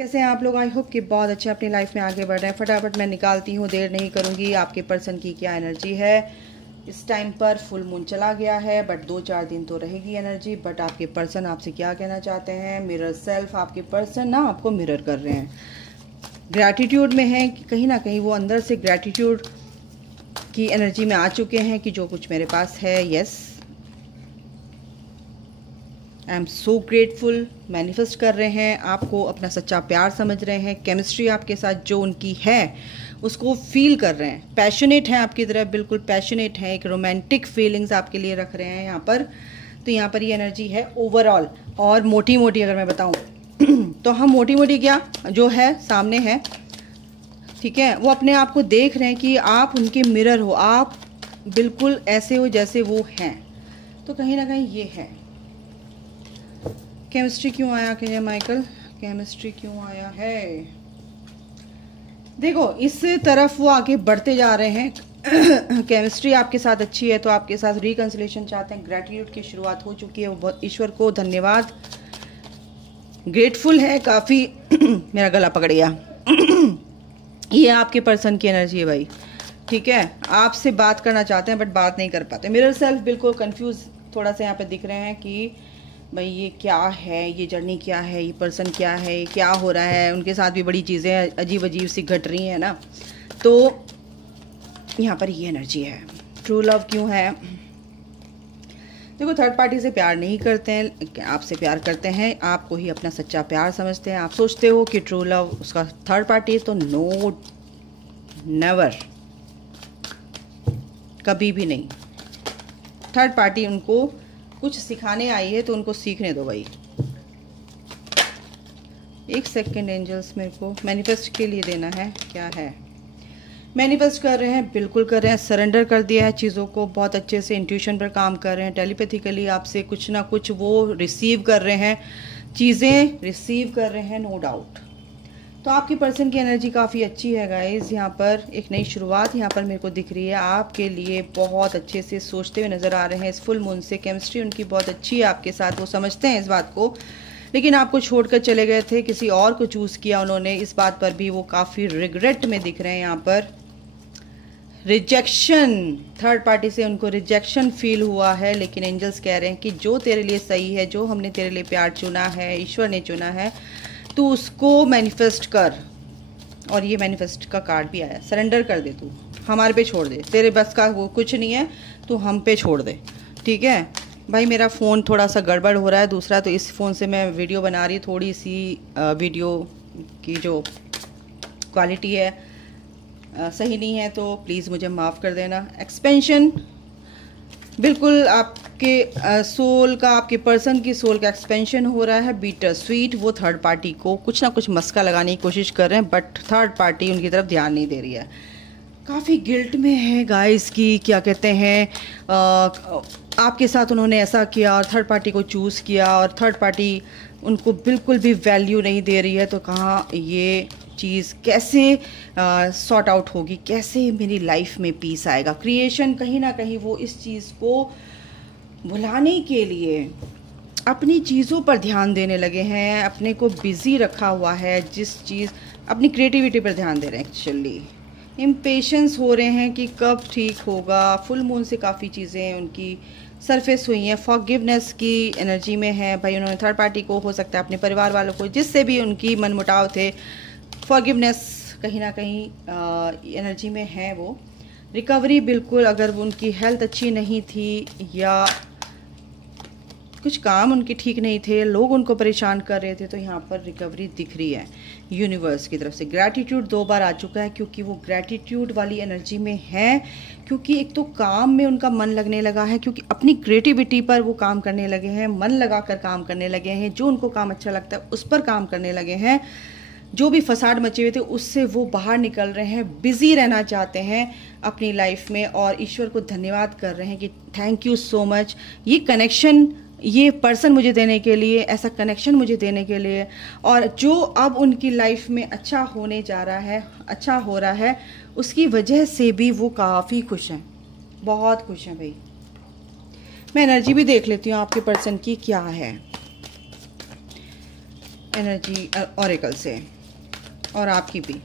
कैसे हैं आप लोग। आई होप कि बहुत अच्छे अपनी लाइफ में आगे बढ़ रहे हैं। फटाफट मैं निकालती हूँ, देर नहीं करूँगी। आपके पर्सन की क्या एनर्जी है इस टाइम पर। फुल मून चला गया है बट 2-4 दिन तो रहेगी एनर्जी। बट आपके पर्सन आपसे क्या कहना चाहते हैं। मिरर सेल्फ, आपके पर्सन ना आपको मिरर कर रहे हैं, ग्रैटिट्यूड में है कि कहीं ना कहीं वो अंदर से ग्रैटिट्यूड की एनर्जी में आ चुके हैं कि जो कुछ मेरे पास है, yes I am so grateful. Manifest कर रहे हैं, आपको अपना सच्चा प्यार समझ रहे हैं। केमिस्ट्री आपके साथ जो उनकी है उसको फील कर रहे हैं, पैशनेट हैं आपकी तरफ, बिल्कुल पैशनेट हैं। एक रोमांटिक फीलिंग्स आपके लिए रख रहे हैं यहाँ पर। तो यहाँ पर ये एनर्जी है ओवरऑल। और मोटी मोटी अगर मैं बताऊँ तो हम मोटी मोटी क्या जो है सामने है, ठीक है, वो अपने आप को देख रहे हैं कि आप उनके मिरर हो, आप बिल्कुल ऐसे हो जैसे वो हैं। तो कहीं ना कहीं ये है। केमिस्ट्री क्यों आया कि माइकल, केमिस्ट्री क्यों आया है। देखो इस तरफ वो आगे बढ़ते जा रहे हैं। केमिस्ट्री आपके साथ अच्छी है तो आपके साथ रिकंसिलेशन चाहते हैं। ग्रैटिट्यूड की शुरुआत हो चुकी है, वो बहुत ईश्वर को धन्यवाद, ग्रेटफुल है काफ़ी। मेरा गला पकड़ गया। ये आपके पर्सन की एनर्जी है भाई, ठीक है। आपसे बात करना चाहते हैं बट बात नहीं कर पाते। मिरर सेल्फ बिल्कुल कंफ्यूज थोड़ा सा यहाँ पे दिख रहे हैं कि भाई ये क्या है, ये जर्नी क्या है, ये पर्सन क्या है, ये क्या हो रहा है। उनके साथ भी बड़ी चीज़ें अजीब अजीब सी घट रही हैं ना। तो यहाँ पर ये एनर्जी है। ट्रू लव क्यों है। देखो थर्ड पार्टी से प्यार नहीं करते हैं, आपसे प्यार करते हैं, आपको ही अपना सच्चा प्यार समझते हैं। आप सोचते हो कि ट्रू लव उसका थर्ड पार्टी है, तो नो, नेवर, कभी भी नहीं। थर्ड पार्टी उनको कुछ सिखाने आई है तो उनको सीखने दो भाई। एक सेकेंड एंजल्स, मेरे को मैनिफेस्ट के लिए देना है, क्या है। मैनिफेस्ट कर रहे हैं, बिल्कुल कर रहे हैं। सरेंडर कर दिया है चीज़ों को, बहुत अच्छे से इंट्यूशन पर काम कर रहे हैं। टेलीपैथिकली आपसे कुछ ना कुछ वो रिसीव कर रहे हैं, चीज़ें रिसीव कर रहे हैं, नो डाउट। तो आपकी पर्सन की एनर्जी काफ़ी अच्छी है गाइज। यहाँ पर एक नई शुरुआत यहाँ पर मेरे को दिख रही है आपके लिए। बहुत अच्छे से सोचते हुए नज़र आ रहे हैं इस फुल मून से। केमिस्ट्री उनकी बहुत अच्छी है आपके साथ, वो समझते हैं इस बात को। लेकिन आपको छोड़कर चले गए थे, किसी और को चूज़ किया उन्होंने, इस बात पर भी वो काफ़ी रिग्रेट में दिख रहे हैं यहाँ पर। रिजेक्शन, थर्ड पार्टी से उनको रिजेक्शन फील हुआ है। लेकिन एंजल्स कह रहे हैं कि जो तेरे लिए सही है, जो हमने तेरे लिए प्यार चुना है, ईश्वर ने चुना है, तू उसको मैनिफेस्ट कर। और ये मैनिफेस्ट का कार्ड भी आया, सरेंडर कर दे, तू हमारे पे छोड़ दे, तेरे बस का वो कुछ नहीं है, तू हम पे छोड़ दे, ठीक है भाई। मेरा फ़ोन थोड़ा सा गड़बड़ हो रहा है दूसरा, तो इस फ़ोन से मैं वीडियो बना रही, थोड़ी सी वीडियो की जो क्वालिटी है सही नहीं है, तो प्लीज़ मुझे माफ़ कर देना। एक्सपेंशन बिल्कुल आपके सोल का, आपके पर्सन की सोल का एक्सपेंशन हो रहा है। बीटर स्वीट, वो थर्ड पार्टी को कुछ ना कुछ मस्का लगाने की कोशिश कर रहे हैं बट थर्ड पार्टी उनकी तरफ ध्यान नहीं दे रही है। काफ़ी गिल्ट में है गाइस की, क्या कहते हैं, आपके साथ उन्होंने ऐसा किया और थर्ड पार्टी को चूज़ किया और थर्ड पार्टी उनको बिल्कुल भी वैल्यू नहीं दे रही है। तो कहाँ ये चीज़ कैसे सॉर्ट आउट होगी, कैसे मेरी लाइफ में पीस आएगा। क्रिएशन कहीं ना कहीं वो इस चीज़ को भुलाने के लिए अपनी चीज़ों पर ध्यान देने लगे हैं, अपने को बिज़ी रखा हुआ है। जिस चीज़, अपनी क्रिएटिविटी पर ध्यान दे रहे हैं। एक्चुअली इम्पेशेंस हो रहे हैं कि कब ठीक होगा। फुल मून से काफ़ी चीज़ें उनकी सरफेस हुई हैं। फॉरगिवनेस की एनर्जी में है भाई। उन्होंने थर्ड पार्टी को, हो सकता है अपने परिवार वालों को, जिससे भी उनकी मनमुटाव थे, फॉरगिवनेस कहीं ना कहीं एनर्जी में है वो। रिकवरी बिल्कुल, अगर वो उनकी हेल्थ अच्छी नहीं थी या कुछ काम उनके ठीक नहीं थे, लोग उनको परेशान कर रहे थे, तो यहाँ पर रिकवरी दिख रही है यूनिवर्स की तरफ से। ग्रैटिट्यूड 2 बार आ चुका है क्योंकि वो ग्रैटिट्यूड वाली एनर्जी में है। क्योंकि एक तो काम में उनका मन लगने लगा है, क्योंकि अपनी क्रिएटिविटी पर वो काम करने लगे हैं, मन लगा कर काम करने लगे हैं। जो उनको काम अच्छा लगता है उस पर काम करने लगे हैं। जो भी फसाड मचे हुए थे उससे वो बाहर निकल रहे हैं, बिजी रहना चाहते हैं अपनी लाइफ में। और ईश्वर को धन्यवाद कर रहे हैं कि थैंक यू सो मच, ये कनेक्शन, ये पर्सन मुझे देने के लिए, ऐसा कनेक्शन मुझे देने के लिए। और जो अब उनकी लाइफ में अच्छा होने जा रहा है, अच्छा हो रहा है, उसकी वजह से भी वो काफ़ी खुश हैं, बहुत खुश हैं भाई। मैं एनर्जी भी देख लेती हूँ आपके पर्सन की क्या है। एनर्जी ऑरेकल से, और आपकी भी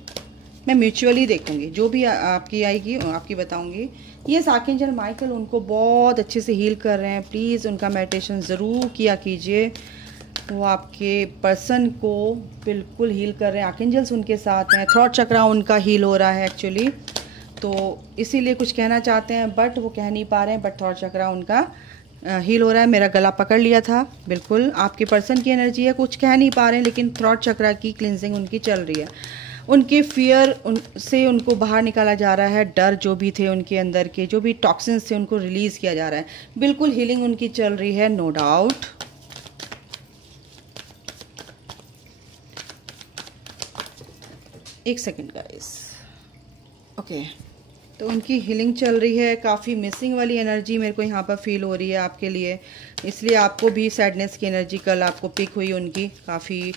मैं म्यूचुअली देखूंगी, जो भी आपकी आएगी आपकी बताऊंगी। ये आर्कएंजल माइकल उनको बहुत अच्छे से हील कर रहे हैं। प्लीज़ उनका मेडिटेशन ज़रूर किया कीजिए, वो आपके पर्सन को बिल्कुल हील कर रहे हैं। आर्कएंजल्स उनके साथ हैं, थ्रॉट चक्रा उनका हील हो रहा है एक्चुअली, तो इसीलिए कुछ कहना चाहते हैं बट वो कह नहीं पा रहे हैं, बट थ्रॉट चक्रा उनका हील हो रहा है। मेरा गला पकड़ लिया था, बिल्कुल आपके पर्सन की एनर्जी है, कुछ कह नहीं पा रहे हैं लेकिन थ्रॉट चक्रा की क्लिनजिंग उनकी चल रही है। उनके फियर से उनको बाहर निकाला जा रहा है, डर जो भी थे उनके अंदर के, जो भी टॉक्सिन्स थे उनको रिलीज़ किया जा रहा है। बिल्कुल हीलिंग उनकी चल रही है, नो डाउट। एक सेकेंड गाइस, ओके, तो उनकी हीलिंग चल रही है। काफ़ी मिसिंग वाली एनर्जी मेरे को यहाँ पर फील हो रही है आपके लिए, इसलिए आपको भी सैडनेस की एनर्जी कल आपको पिक हुई उनकी। काफ़ी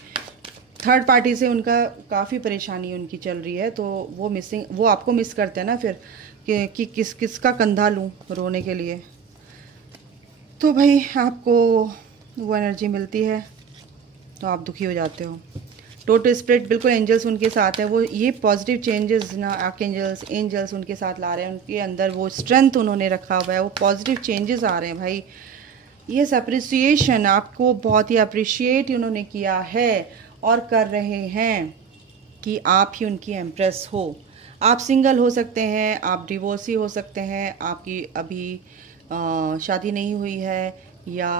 थर्ड पार्टी से उनका काफ़ी परेशानी उनकी चल रही है, तो वो मिसिंग, वो आपको मिस करते हैं ना फिर कि किसका कंधा लूँ रोने के लिए। तो भाई आपको वो एनर्जी मिलती है तो आप दुखी हो जाते हो। टोटल स्पिरिट बिल्कुल एंजल्स उनके साथ है, वो ये पॉजिटिव चेंजेस ना आर्कएंजल्स एंजल्स उनके साथ ला रहे हैं। उनके अंदर वो स्ट्रेंथ उन्होंने रखा हुआ है, वो पॉजिटिव चेंजेस आ रहे हैं भाई। यस, अप्रिसिएशन, आपको बहुत ही अप्रिशिएट उन्होंने किया है और कर रहे हैं कि आप ही उनकी एम्प्रेस हो। आप सिंगल हो सकते हैं, आप डिवोर्सी हो सकते हैं, आपकी अभी शादी नहीं हुई है या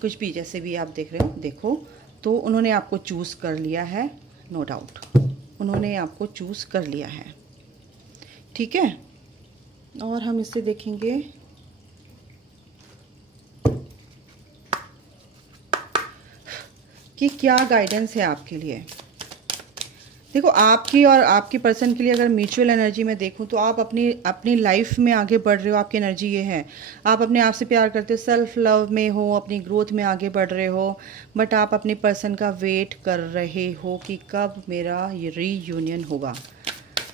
कुछ भी, जैसे भी आप देख रहे हो देखो, तो उन्होंने आपको चूज़ कर लिया है, नो डाउट उन्होंने आपको चूज़ कर लिया है, ठीक है। और हम इससे देखेंगे कि क्या गाइडेंस है आपके लिए। देखो, आपकी और आपके पर्सन के लिए अगर म्यूचुअल एनर्जी में देखूं तो आप अपनी लाइफ में आगे बढ़ रहे हो। आपकी एनर्जी ये है, आप अपने आप से प्यार करते हो, सेल्फ लव में हो, अपनी ग्रोथ में आगे बढ़ रहे हो, बट आप अपने पर्सन का वेट कर रहे हो कि कब मेरा ये रीयूनियन होगा।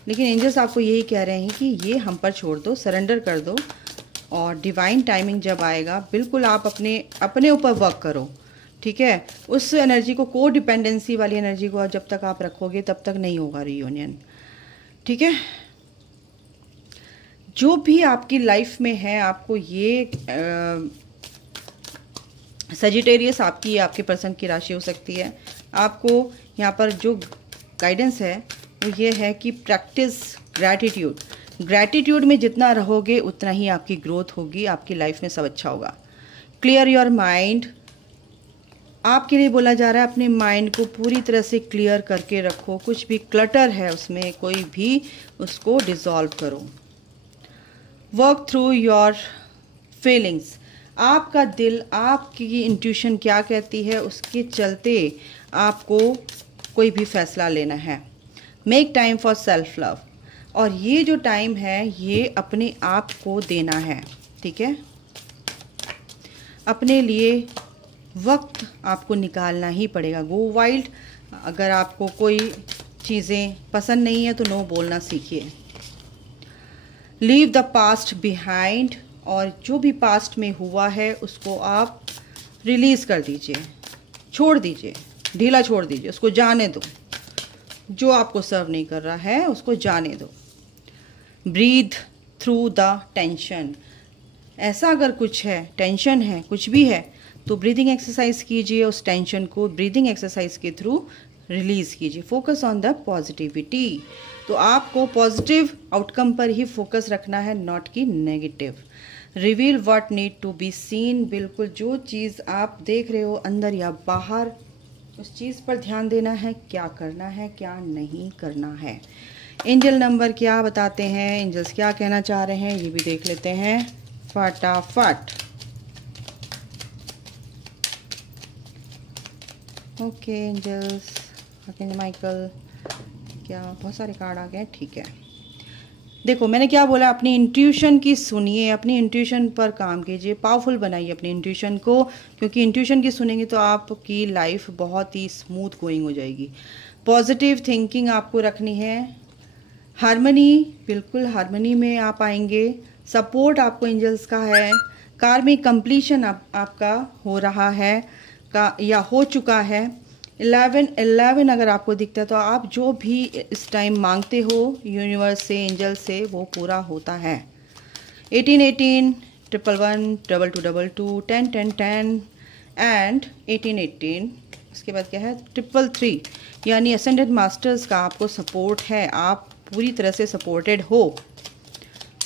लेकिन एंजल्स आपको यही कह रहे हैं कि ये हम पर छोड़ दो, सरेंडर कर दो, और डिवाइन टाइमिंग जब आएगा बिल्कुल आप अपने ऊपर वर्क करो, ठीक है। उस एनर्जी को, को डिपेंडेंसी वाली एनर्जी को जब तक आप रखोगे तब तक नहीं होगा रीयूनियन, ठीक है। जो भी आपकी लाइफ में है, आपको ये सजिटेरियस आपके पर्सन की राशि हो सकती है। आपको यहाँ पर जो गाइडेंस है वो ये है कि प्रैक्टिस ग्रैटिट्यूड में जितना रहोगे उतना ही आपकी ग्रोथ होगी, आपकी लाइफ में सब अच्छा होगा। क्लियर योर माइंड, आपके लिए बोला जा रहा है अपने माइंड को पूरी तरह से क्लियर करके रखो। कुछ भी क्लटर है उसमें, कोई भी उसको डिसॉल्व करो। वर्क थ्रू योर फीलिंग्स, आपका दिल, आपकी इंट्यूशन क्या कहती है उसके चलते आपको कोई भी फैसला लेना है। Make time for self love, और ये जो टाइम है ये अपने आप को देना है, ठीक है। अपने लिए वक्त आपको निकालना ही पड़ेगा। गो वाइल्ड, अगर आपको कोई चीज़ें पसंद नहीं है तो नो बोलना सीखिए। लीव द पास्ट बिहाइंड, और जो भी पास्ट में हुआ है उसको आप रिलीज़ कर दीजिए, छोड़ दीजिए, ढीला छोड़ दीजिए, उसको जाने दो। जो आपको सर्व नहीं कर रहा है उसको जाने दो। ब्रीथ थ्रू द टेंशन, ऐसा अगर कुछ है, टेंशन है, कुछ भी है, तो ब्रीदिंग एक्सरसाइज कीजिए, उस टेंशन को ब्रीदिंग एक्सरसाइज के थ्रू रिलीज़ कीजिए। फोकस ऑन द पॉजिटिविटी, तो आपको पॉजिटिव आउटकम पर ही फोकस रखना है, नॉट कि negative. Reveal what need to be seen, बिल्कुल जो चीज़ आप देख रहे हो अंदर या बाहर, उस चीज़ पर ध्यान देना है, क्या करना है क्या नहीं करना है। एंजल नंबर क्या बताते हैं, एंजल्स क्या कहना चाह रहे हैं, ये भी देख लेते हैं फटाफट। ओके एंजल्स, आर्कएंजल माइकल, क्या बहुत सारे कार्ड आ गए, ठीक है। देखो, मैंने क्या बोला, अपनी इंट्यूशन की सुनिए, अपनी इंट्यूशन पर काम कीजिए, पावरफुल बनाइए अपनी इंट्यूशन को, क्योंकि इंट्यूशन की सुनेंगे तो आपकी लाइफ बहुत ही स्मूथ गोइंग हो जाएगी। पॉजिटिव थिंकिंग आपको रखनी है। हारमनी, बिल्कुल हारमनी में आप आएंगे। सपोर्ट आपको एंजल्स का है। कार्मिक कंप्लीशन आपका हो रहा है का या हो चुका है। 11 अगर आपको दिखता है तो आप जो भी इस टाइम मांगते हो यूनिवर्स से, एंजल से, वो पूरा होता है। 18 11 11 22 22 10 10 10 एंड 18 इसके बाद क्या है 333, यानी असेंडेंट मास्टर्स का आपको सपोर्ट है, आप पूरी तरह से सपोर्टेड हो।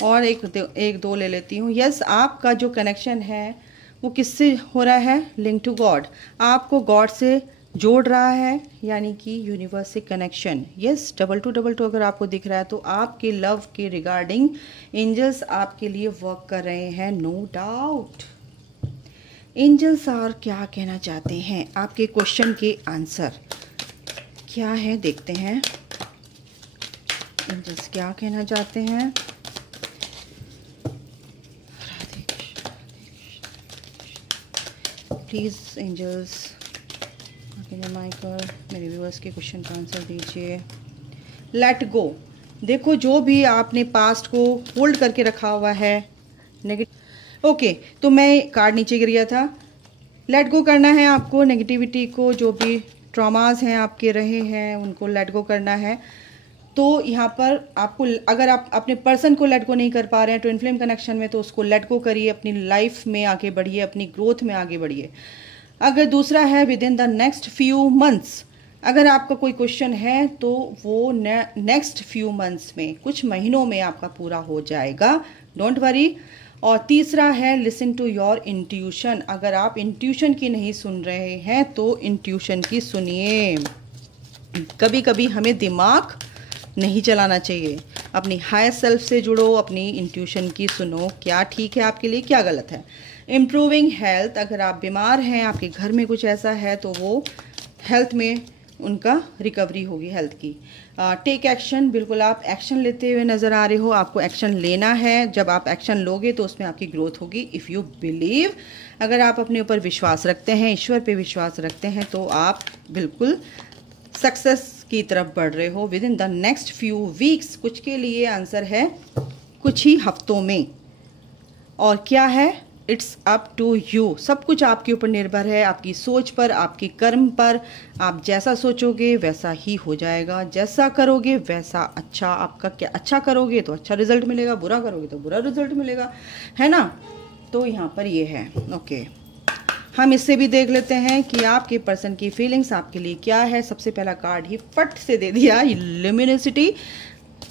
और एक दो ले लेती हूँ। यस, आपका जो कनेक्शन है वो किससे हो रहा है? लिंक टू गॉड, आपको गॉड से जोड़ रहा है, यानी कि यूनिवर्स से कनेक्शन। यस, 2222 अगर आपको दिख रहा है तो आपके लव के रिगार्डिंग एंजल्स आपके लिए वर्क कर रहे हैं, नो डाउट। एंजल्स और क्या कहना चाहते हैं, आपके क्वेश्चन के आंसर क्या है देखते हैं। एंजल्स क्या कहना चाहते हैं? प्लीज़ एंजल्स माइकल मेरे व्यूअर्स के क्वेश्चन का आंसर दीजिए। Let go. देखो, जो भी आपने पास्ट को होल्ड करके रखा हुआ है नेगेटिव, ओके, तो मैं कार्ड नीचे गिर गया था। लेट गो करना है आपको नेगेटिविटी को, जो भी ट्रॉमास हैं आपके रहे हैं उनको लेट गो करना है। तो यहाँ पर आपको, अगर आप अपने पर्सन को लेट गो नहीं कर पा रहे हैं ट्विन फ्लेम कनेक्शन में, तो उसको लेट गो करिए, अपनी लाइफ में आगे बढ़िए, अपनी ग्रोथ में आगे बढ़िए। अगर दूसरा है with in the next few months, अगर आपका कोई क्वेश्चन है तो वो नेक्स्ट फ्यू मंथ्स में, कुछ महीनों में आपका पूरा हो जाएगा, डोंट वरी। और तीसरा है लिसन टू योर इंट्यूशन, अगर आप इंट्यूशन की नहीं सुन रहे हैं तो इंट्यूशन की सुनिए। कभी कभी हमें दिमाग नहीं चलाना चाहिए, अपनी हायर सेल्फ से जुड़ो, अपनी इंट्यूशन की सुनो, क्या ठीक है आपके लिए, क्या गलत है। इम्प्रूविंग हेल्थ, अगर आप बीमार हैं, आपके घर में कुछ ऐसा है तो वो हेल्थ में उनका रिकवरी होगी हेल्थ की। टेक एक्शन, बिल्कुल आप एक्शन लेते हुए नज़र आ रहे हो, आपको एक्शन लेना है। जब आप एक्शन लोगे तो उसमें आपकी ग्रोथ होगी। इफ़ यू बिलीव, अगर आप अपने ऊपर विश्वास रखते हैं, ईश्वर पे विश्वास रखते हैं, तो आप बिल्कुल सक्सेस की तरफ बढ़ रहे हो with in the next few weeks. कुछ के लिए आंसर है कुछ ही हफ्तों में। और क्या है? इट्स अप टू यू, सब कुछ आपके ऊपर निर्भर है, आपकी सोच पर, आपके कर्म पर। आप जैसा सोचोगे वैसा ही हो जाएगा, जैसा करोगे वैसा अच्छा आपका, क्या अच्छा करोगे तो अच्छा रिजल्ट मिलेगा, बुरा करोगे तो बुरा रिजल्ट मिलेगा, है ना। तो यहाँ पर ये है। ओके, हम इससे भी देख लेते हैं कि आपके पर्सन की फीलिंग्स आपके लिए क्या है। सबसे पहला कार्ड ही फट से दे दिया, ल्यूमिनोसिटी।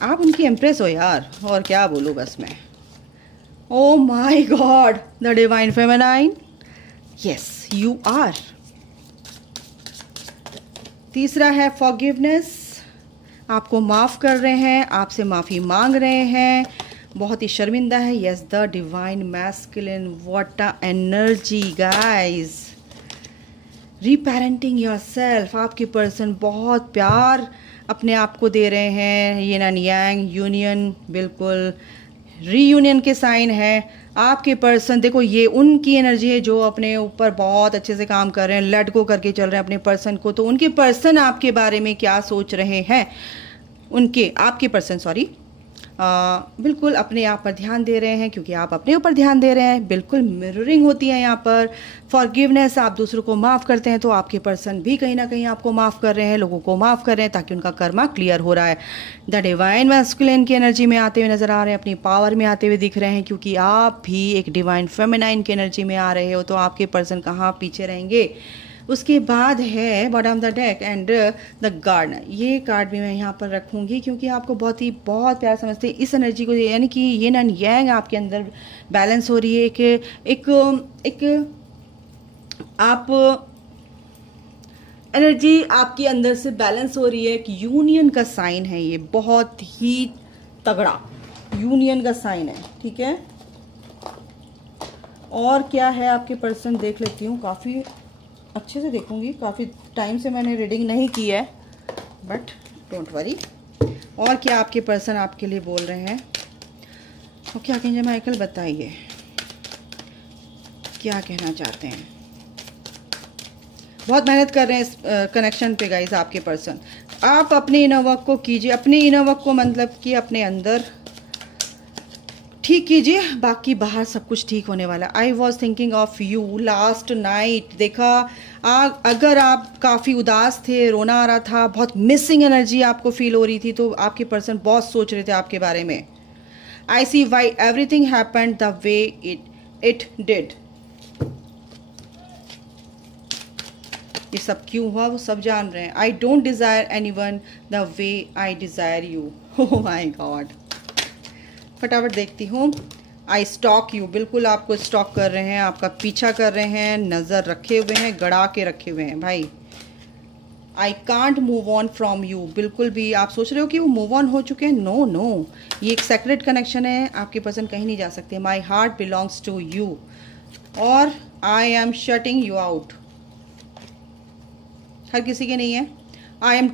आप उनकी इम्प्रेस हो यार, और क्या बोलूँ बस मैं। Oh my God, the divine feminine. Yes, you are. तीसरा है forgiveness, आपको माफ़ कर रहे हैं, आपसे माफ़ी मांग रहे हैं, बहुत ही शर्मिंदा है। Yes, the divine masculine, what a energy guys. Reparenting yourself, आपके पर्सन बहुत प्यार अपने आप को दे रहे हैं। यिन एंड यांग यूनियन, बिल्कुल रीयूनियन के साइन है। आपके पर्सन, देखो ये उनकी एनर्जी है जो अपने ऊपर बहुत अच्छे से काम कर रहे हैं, लेट गो करके चल रहे हैं अपने पर्सन को। तो उनके पर्सन आपके बारे में क्या सोच रहे हैं, उनके आपके पर्सन सॉरी बिल्कुल अपने आप पर ध्यान दे रहे हैं, क्योंकि आप अपने ऊपर ध्यान दे रहे हैं। बिल्कुल मिररिंग होती है यहाँ पर। फॉरगिवनेस, आप दूसरों को माफ़ करते हैं तो आपके पर्सन भी कहीं ना कहीं आपको माफ़ कर रहे हैं, लोगों को माफ़ कर रहे हैं, ताकि उनका कर्मा क्लियर हो रहा है। द डिवाइन मैस्कुलिन की एनर्जी में आते हुए नज़र आ रहे हैं, अपनी पावर में आते हुए दिख रहे हैं, क्योंकि आप भी एक डिवाइन फेमिनाइन की एनर्जी में आ रहे हो। तो आपके पर्सन कहाँ पीछे रहेंगे। उसके बाद है bottom the deck and the gardener. ये कार्ड भी मैं यहाँ पर रखूँगी, क्योंकि आपको बहुत प्यार समझते हैं इस एनर्जी को, यानी कि यिन एंड यांग आपके अंदर बैलेंस हो रही है। एक आप एनर्जी आपके अंदर से बैलेंस हो रही है। एक यूनियन का साइन है ये, बहुत ही तगड़ा यूनियन का साइन है, ठीक है। और क्या है आपके पर्सन, देख लेती हूँ, काफ़ी अच्छे से देखूंगी, काफ़ी टाइम से मैंने रीडिंग नहीं की है, बट डोंट वरी। और क्या आपके पर्सन आपके लिए बोल रहे हैं, और क्या कहेंगे माइकल, बताइए क्या कहना चाहते हैं। बहुत मेहनत कर रहे हैं इस कनेक्शन पे गाइस आपके पर्सन। आप अपने इनर वर्क को कीजिए, अपने इनर वर्क को मतलब कि अपने अंदर ठीक कीजिए, बाकी बाहर सब कुछ ठीक होने वाला। I was thinking of you last night. देखा, अगर आप काफ़ी उदास थे, रोना आ रहा था, बहुत मिसिंग एनर्जी आपको फील हो रही थी, तो आपके पर्सन बहुत सोच रहे थे आपके बारे में. I see why everything happened the way it did. ये सब क्यों हुआ वो सब जान रहे हैं. I don't desire anyone the way I desire you. Oh my god. फटाफट देखती हूँ. I stalk you. बिल्कुल आपको स्टॉक कर रहे हैं, आपका पीछा कर रहे हैं, नज़र रखे हुए हैं, गड़ा के रखे हुए हैं भाई. I can't move on from you. बिल्कुल भी आप सोच रहे हो कि वो मूव ऑन हो चुके हैं. नो नो, ये एक सेक्रेट कनेक्शन है. आपके पर्सन कहीं नहीं जा सकते. My heart belongs to you. और I am shutting you out. हर किसी के नहीं है. I am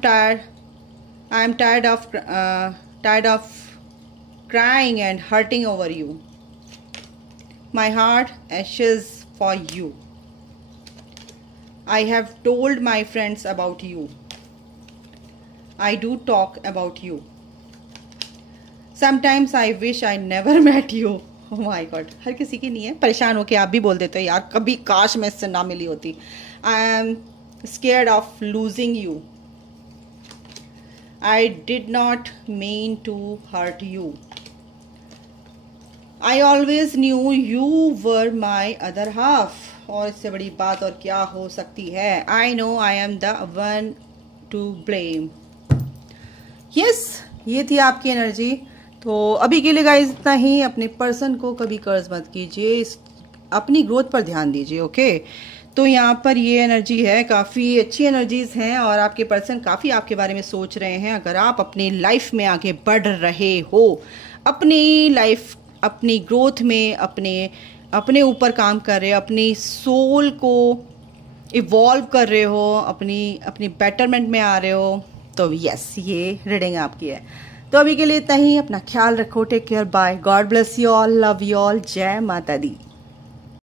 tired of crying and hurting over you. My heart ashes for you. I have told my friends about you. I do talk about you. Sometimes I wish I never met you. Oh my God. हर किसी की नहीं है. परेशान होके आप भी बोल देते हो यार कभी काश मैं इससे ना मिली होती. I am scared of losing you. I did not mean to hurt you. I always knew you were my other half. और इससे बड़ी बात और क्या हो सकती है. I know I am the one to blame. Yes, ये थी आपकी एनर्जी. तो अभी के लिए गाइस इतना ही. अपने पर्सन को कभी कर्ज मत कीजिए, अपनी ग्रोथ पर ध्यान दीजिए. ओके तो यहाँ पर ये एनर्जी है, काफ़ी अच्छी एनर्जीज हैं और आपके पर्सन काफ़ी आपके बारे में सोच रहे हैं. अगर आप अपनी लाइफ में आगे बढ़ रहे हो, अपनी लाइफ अपनी ग्रोथ में अपने ऊपर काम कर रहे हो, अपनी सोल को इवॉल्व कर रहे हो, अपनी बेटरमेंट में आ रहे हो, तो यस ये रीडिंग आपकी है. तो अभी के लिए इतना ही. अपना ख्याल रखो. Take care. Bye. God bless you all. Love you all. जय माता दी.